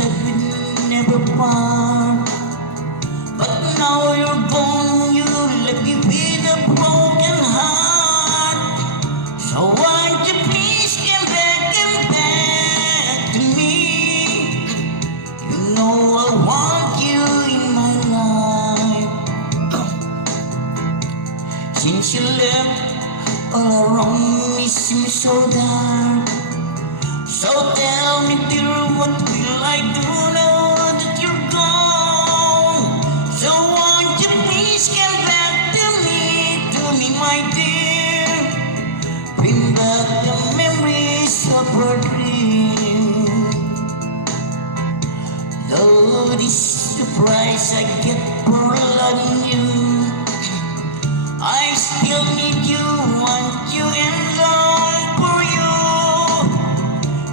said we'd never part. But now you're gone, you left me with a broken heart. So won't you please come back to me? You know I want you in my life. Since you left, all around me seems so dark. So tell me dear, what will I do now that you're gone? So won't you please come back to me my dear. Bring back the memories of our dream. Though this surprise I get for loving you, I still need you, want you and long for you.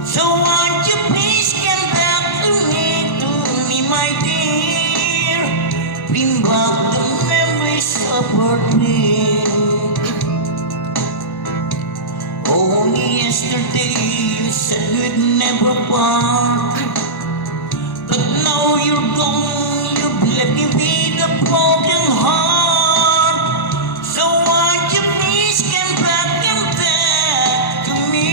So won't you please come back to me my dear. Bring back the memories of our dream. Only yesterday you said we'd never part. But now you're gone, you've left me with a broken heart. So won't you please come back to me?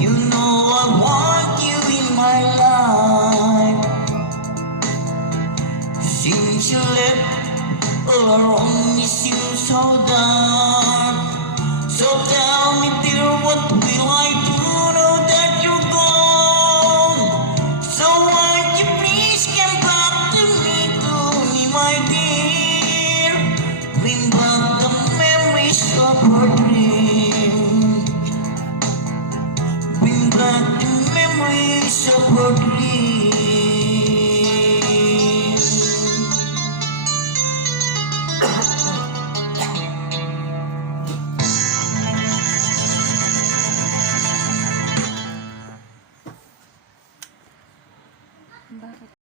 You know I want you in my life. Since you left, all around me seems so dark. So tell me dear, what will I do now that you're gone? So won't you please come back to me my dear. Bring back the memories of our dream. Bring back the memories of our dream.